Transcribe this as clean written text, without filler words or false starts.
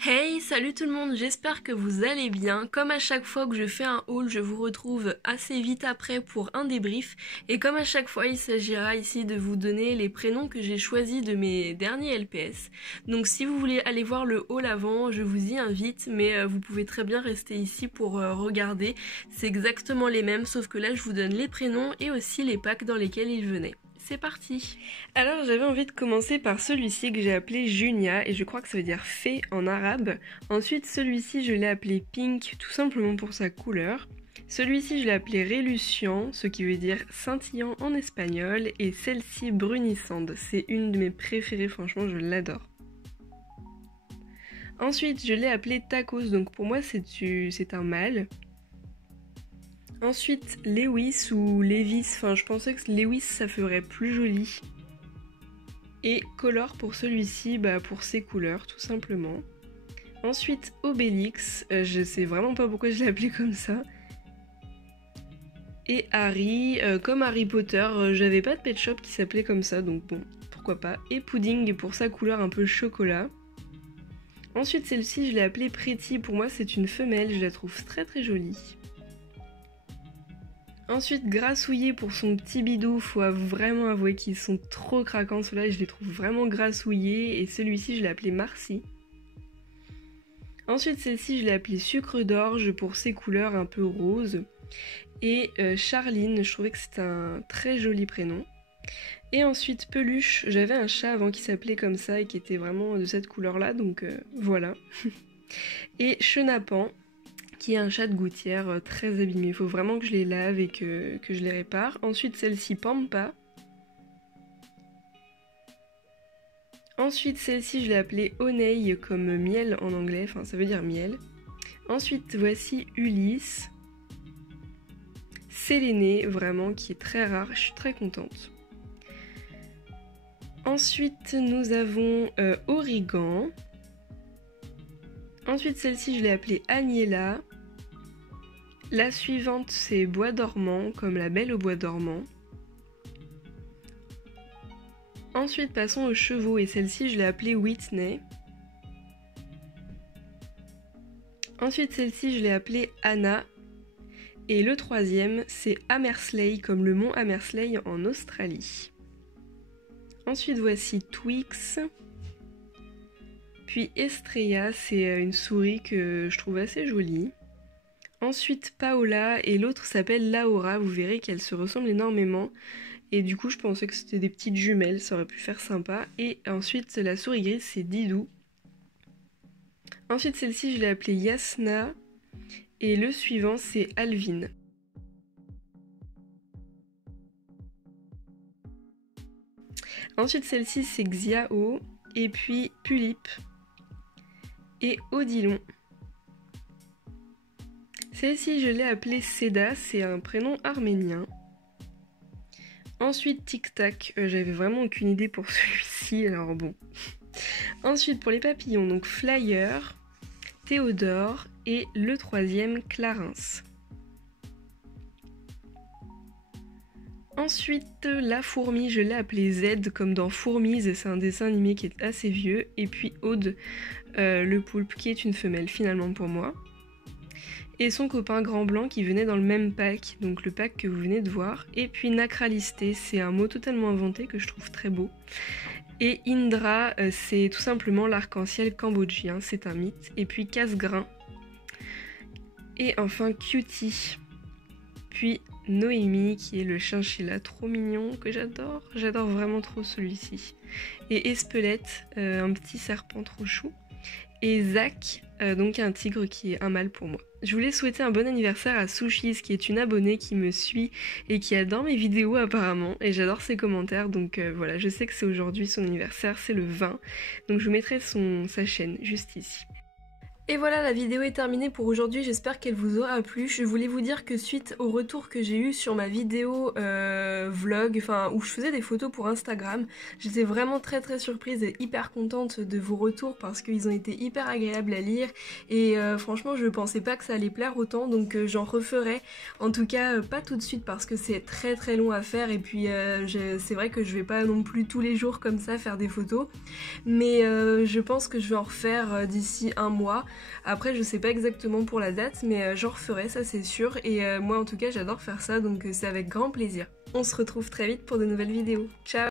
Hey, salut tout le monde, j'espère que vous allez bien. Comme à chaque fois que je fais un haul, je vous retrouve assez vite après pour un débrief. Et comme à chaque fois, il s'agira ici de vous donner les prénoms que j'ai choisis de mes derniers LPS. Donc si vous voulez aller voir le haul avant, je vous y invite, mais vous pouvez très bien rester ici pour regarder. C'est exactement les mêmes, sauf que là je vous donne les prénoms et aussi les packs dans lesquels ils venaient. C'est parti. Alors j'avais envie de commencer par celui-ci que j'ai appelé Junia et je crois que ça veut dire fée en arabe. Ensuite celui-ci je l'ai appelé Pink tout simplement pour sa couleur. Celui-ci je l'ai appelé Reluciant, ce qui veut dire scintillant en espagnol, et celle-ci Brunissante. C'est une de mes préférées, franchement je l'adore. Ensuite je l'ai appelé Tacos, donc pour moi c'est un mâle. Ensuite, Lewis ou Levis, enfin je pensais que Lewis ça ferait plus joli. Et Color pour celui-ci, pour ses couleurs tout simplement. Ensuite, Obélix, je sais vraiment pas pourquoi je l'ai appelé comme ça. Et Harry, comme Harry Potter, j'avais pas de pet shop qui s'appelait comme ça, donc bon, pourquoi pas. Et Pudding pour sa couleur un peu chocolat. Ensuite, celle-ci, je l'ai appelée Pretty, pour moi c'est une femelle, je la trouve très très jolie. Ensuite, Grassouillé pour son petit bidou, faut vraiment avouer qu'ils sont trop craquants, ceux-là je les trouve vraiment grassouillés, et celui-ci je l'ai appelé Marcy. Ensuite celle-ci je l'ai appelée Sucre d'orge pour ses couleurs un peu roses, et Charline, je trouvais que c'était un très joli prénom. Et ensuite Peluche, j'avais un chat avant qui s'appelait comme ça et qui était vraiment de cette couleur-là, donc voilà. Et Chenapan, qui est un chat de gouttière très abîmé. Il faut vraiment que je les lave et que je les répare. Ensuite, celle-ci, Pampa. Ensuite, celle-ci, je l'ai appelée Oneille, comme miel en anglais. Enfin, ça veut dire miel. Ensuite, voici Ulysse. Séléné, vraiment, qui est très rare. Je suis très contente. Ensuite, nous avons Origan. Ensuite, celle-ci, je l'ai appelée Agnella. La suivante, c'est Bois dormant, comme la Belle au bois dormant. Ensuite, passons aux chevaux, et celle-ci, je l'ai appelée Whitney. Ensuite, celle-ci, je l'ai appelée Anna. Et le troisième, c'est Amersley, comme le mont Amersley en Australie. Ensuite, voici Twix. Puis Estrella, c'est une souris que je trouve assez jolie. Ensuite Paola, et l'autre s'appelle Laura, vous verrez qu'elles se ressemblent énormément. Et du coup je pensais que c'était des petites jumelles, ça aurait pu faire sympa. Et ensuite la souris grise c'est Didou. Ensuite celle-ci je l'ai appelée Yasna. Et le suivant c'est Alvin. Ensuite celle-ci c'est Xiao. Et puis Pulip. Et Odilon. Celle-ci, je l'ai appelée Seda, c'est un prénom arménien. Ensuite, Tic Tac, j'avais vraiment aucune idée pour celui-ci, alors bon. Ensuite, pour les papillons, donc Flyer, Théodore et le troisième, Clarence. Ensuite, la fourmi, je l'ai appelée Z, comme dans Fourmise, c'est un dessin animé qui est assez vieux. Et puis Aude, le poulpe, qui est une femelle finalement pour moi. Et son copain Grand Blanc qui venait dans le même pack, donc le pack que vous venez de voir. Et puis Nacralisté, c'est un mot totalement inventé que je trouve très beau. Et Indra, c'est tout simplement l'arc-en-ciel cambodgien, c'est un mythe. Et puis Casse-Grain. Et enfin Cutie. Puis Noémie qui est le chinchilla trop mignon que j'adore. J'adore vraiment trop celui-ci. Et Espelette, un petit serpent trop chou. Et Zach, donc un tigre qui est un mâle pour moi. Je voulais souhaiter un bon anniversaire à Sushis, qui est une abonnée qui me suit et qui adore mes vidéos apparemment, et j'adore ses commentaires, donc voilà, je sais que c'est aujourd'hui son anniversaire, c'est le 20, donc je vous mettrai sa chaîne juste ici. Et voilà, la vidéo est terminée pour aujourd'hui, j'espère qu'elle vous aura plu. Je voulais vous dire que suite au retour que j'ai eu sur ma vidéo vlog, enfin où je faisais des photos pour Instagram, j'étais vraiment très surprise et hyper contente de vos retours parce qu'ils ont été hyper agréables à lire et franchement je pensais pas que ça allait plaire autant, donc j'en referai. En tout cas pas tout de suite parce que c'est très long à faire et puis c'est vrai que je vais pas non plus tous les jours comme ça faire des photos, mais je pense que je vais en refaire d'ici un mois. Après je sais pas exactement pour la date, mais j'en referai, ça c'est sûr, et moi en tout cas j'adore faire ça, donc c'est avec grand plaisir. On se retrouve très vite pour de nouvelles vidéos. Ciao!